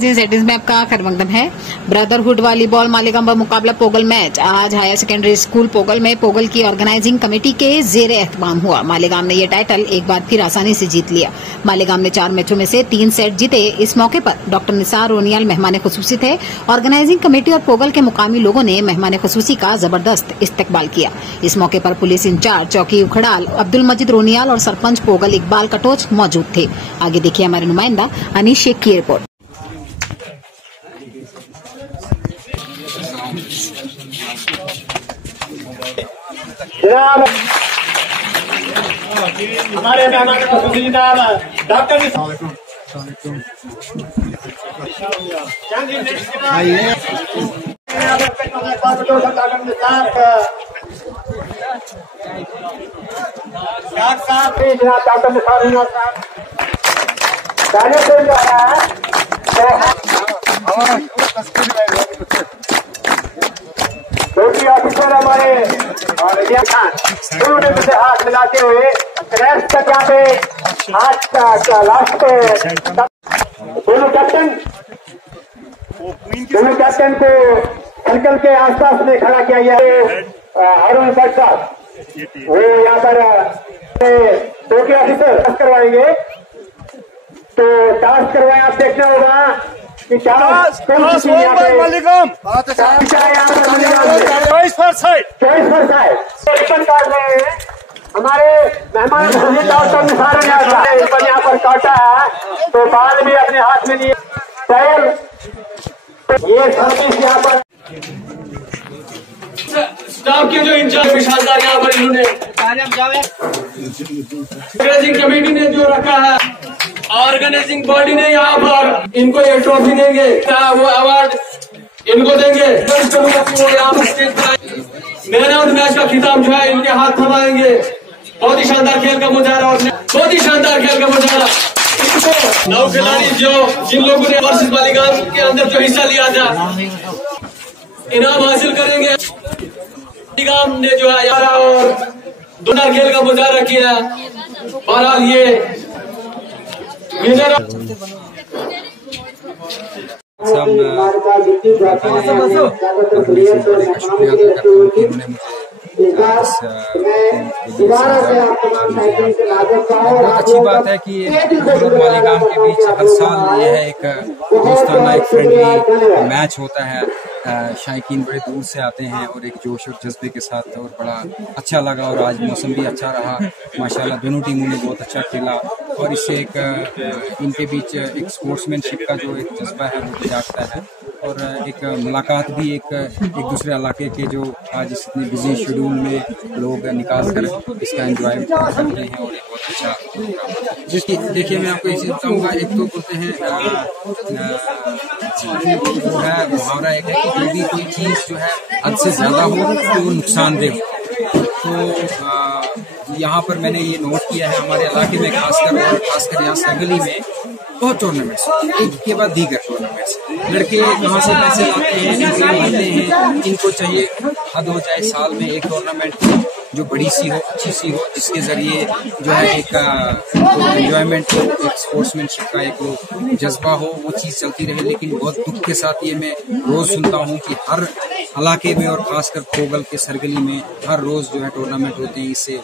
नाज़रीन, सेटिंग्स में आपका खैर मकदम है। ब्रदरहुड वॉलीबॉल मालेगांव व मुकाबला पोगल मैच आज हायर सेकेंडरी स्कूल पोगल में पोगल की ऑर्गेनाइजिंग कमेटी के जेर एहतमाम हुआ। मालेगांव ने यह टाइटल एक बार फिर आसानी से जीत लिया। मालेगांव ने 4 मैचों में से 3 सेट जीते। इस मौके पर डॉक्टर निसार रोनियाल मेहमान खुसूसी थे। ऑर्गेनाइजिंग कमेटी और पोगल के मुकामी लोगों ने मेहमान खुसूसी का जबरदस्त इस्तकबाल किया। इस मौके पर पुलिस इंचार्ज चौकी उखड़ाल अब्दुल मजीद रोनियाल और सरपंच पोगल इकबाल कटोच मौजूद थे। आगे देखिए हमारे नुमाइंदा अनीश शेख की रिपोर्ट। हमारे मेहमान खुसूसी जनाब डॉक्टर छोटी ऑफिसर हमारे उन्होंने मुझे हाथ मिलाते हुए रेस्ट तक यहाँ पे हाथ का लास्ट पे दोनों कैप्टन को सर्कल के आसपास में खड़ा किया गया है। हारून भट्ट साहब वो यहाँ पर छोटे ऑफिसर टास्क करवाएंगे, तो टास्क करवाए आप देखना होगा कि हमारे मेहमान डॉक्टर निसार यहाँ पर काटा है, तो बाल भी अपने हाथ में लिए टैल ये सर्विस यहाँ पर स्टाफ के जो इंचार्ज विशालदार यहाँ पर इन्होंने ऑर्गेनाइजिंग कमेटी ने जो रखा है, ऑर्गेनाइजिंग बॉडी ने यहाँ पर इनको ये ट्रॉफी देंगे, वो अवार्ड इनको देंगे। यहाँ पर मैन ऑफ द मैच का खिताब जो है इनके हाथ थमाएंगे। बहुत ही शानदार खेल का मुजाहरा और बहुत ही शानदार खेल का मुजाहरा। इनको 9 खिलाड़ी जिन लोगों ने वर्सेस मालेगांव के अंदर जो हिस्सा लिया था इनाम हासिल करेंगे। मालेगांव ने जो है यारा और दोनों खेल का मुजाहरा किया। बहरहाल ये विनर बहुत अच्छी बात है कि मालेगांव के बीच हर साल यह एक दोस्ताना एक फ्रेंडली मैच होता है। शायकीन बड़े दूर से आते हैं और एक जोश और जज्बे के साथ, और बड़ा अच्छा लगा। और आज मौसम भी अच्छा रहा माशाल्लाह, दोनों टीमों ने बहुत अच्छा खेला और इससे एक इनके बीच एक स्पोर्ट्समैनशिप का जो एक जज्बा है वो जागता है, और एक मुलाकात भी एक दूसरे इलाके के जो आज इस इतने बिजी शेड्यूल में लोग निकाल कर इसका एंजॉय करते हैं। और एक बहुत अच्छा जिसकी देखिए मैं आपको इसे बताऊंगा। एक तो बोलते हैं जो है मुहावरा एक है कि जो भी कोई चीज जो है हद से ज्यादा हो तो वो नुकसानदेह हो। तो यहाँ पर मैंने ये नोट किया है हमारे इलाके में खासकर यहाँ सरगली में बहुत टूर्नामेंट्स एक के बाद दीगर टूर्नामेंट्स। लड़के कहाँ से पैसे लाते हैं, इनसे लाते हैं, इनको चाहिए हद हो जाए साल में एक टूर्नामेंट जो बड़ी सी हो, अच्छी सी हो, जिसके जरिए जो है एक एंजॉयमेंट हो, एक स्पोर्ट्समैनशिप का एक जज्बा हो, वो चीज़ चलती रहे। लेकिन बहुत दुख के साथ ये मैं रोज सुनता हूँ कि हर इलाके में और खासकर पोगल के सरगली में हर रोज जो है टूर्नामेंट होते हैं। इससे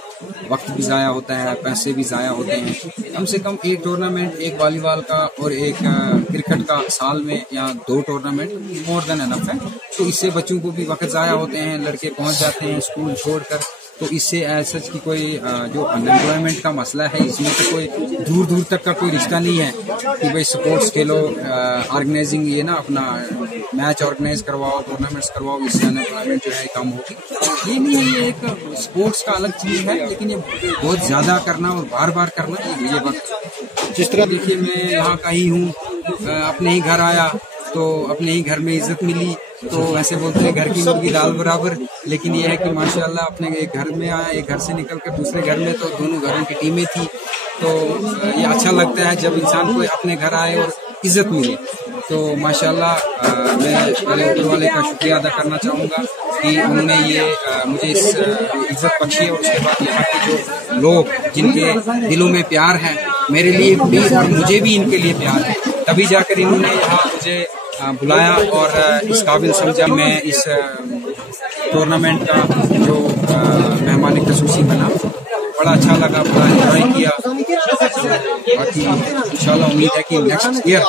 वक्त भी ज़ाया होता है, पैसे भी ज़ाया होते हैं। कम से कम एक टूर्नामेंट, एक वॉलीबॉल का और एक क्रिकेट का साल में या 2 टूर्नामेंट मोर देन एनफ है। तो इससे बच्चों को भी वक्त ज़ाया होते हैं, लड़के पहुंच जाते हैं स्कूल छोड़कर। तो इससे सच की कोई जो अनएम्प्लॉयमेंट का मसला है इसमें तो कोई दूर दूर तक का कोई रिश्ता नहीं है कि भाई स्पोर्ट्स खेलो, ऑर्गेनाइजिंग ये ना अपना मैच ऑर्गेनाइज करवाओ, टूर्नामेंट्स करवाओ, इससे अनएम्प्लॉयमेंट जो है कम होगी। ये नहीं है, ये एक स्पोर्ट्स का अलग चीज़ है, लेकिन ये बहुत ज़्यादा करना और बार बार करना ये वक्त। जिस तरह देखिए मैं यहाँ का ही हूँ, अपने ही घर आया तो अपने ही घर में इज्जत मिली। तो ऐसे बोलते हैं घर की मुर्गी दाल बराबर, लेकिन ये है कि माशाल्लाह अपने एक घर में आया, एक घर से निकल कर दूसरे घर में, तो दोनों घरों की टीमें थी। तो ये अच्छा लगता है जब इंसान को अपने घर आए और इज्जत मिले। तो माशाल्लाह मैं पहले ऊपर वाले का शुक्रिया अदा करना चाहूँगा कि उन्होंने ये मुझे इस इज्जत बख्शी, और उसके बाद यहाँ के जो लोग जिनके दिलों में प्यार है मेरे लिए भी और मुझे भी इनके लिए प्यार है। तभी जाकर इन्होंने यहाँ मुझे बुलाया और इस काबिल समझा। मैं इस टूर्नामेंट का जो मेहमान खसूसी बना, बड़ा अच्छा लगा, बड़ा एंजॉय किया। बाकी इंशाल्लाह उम्मीद है कि नेक्स्ट ईयर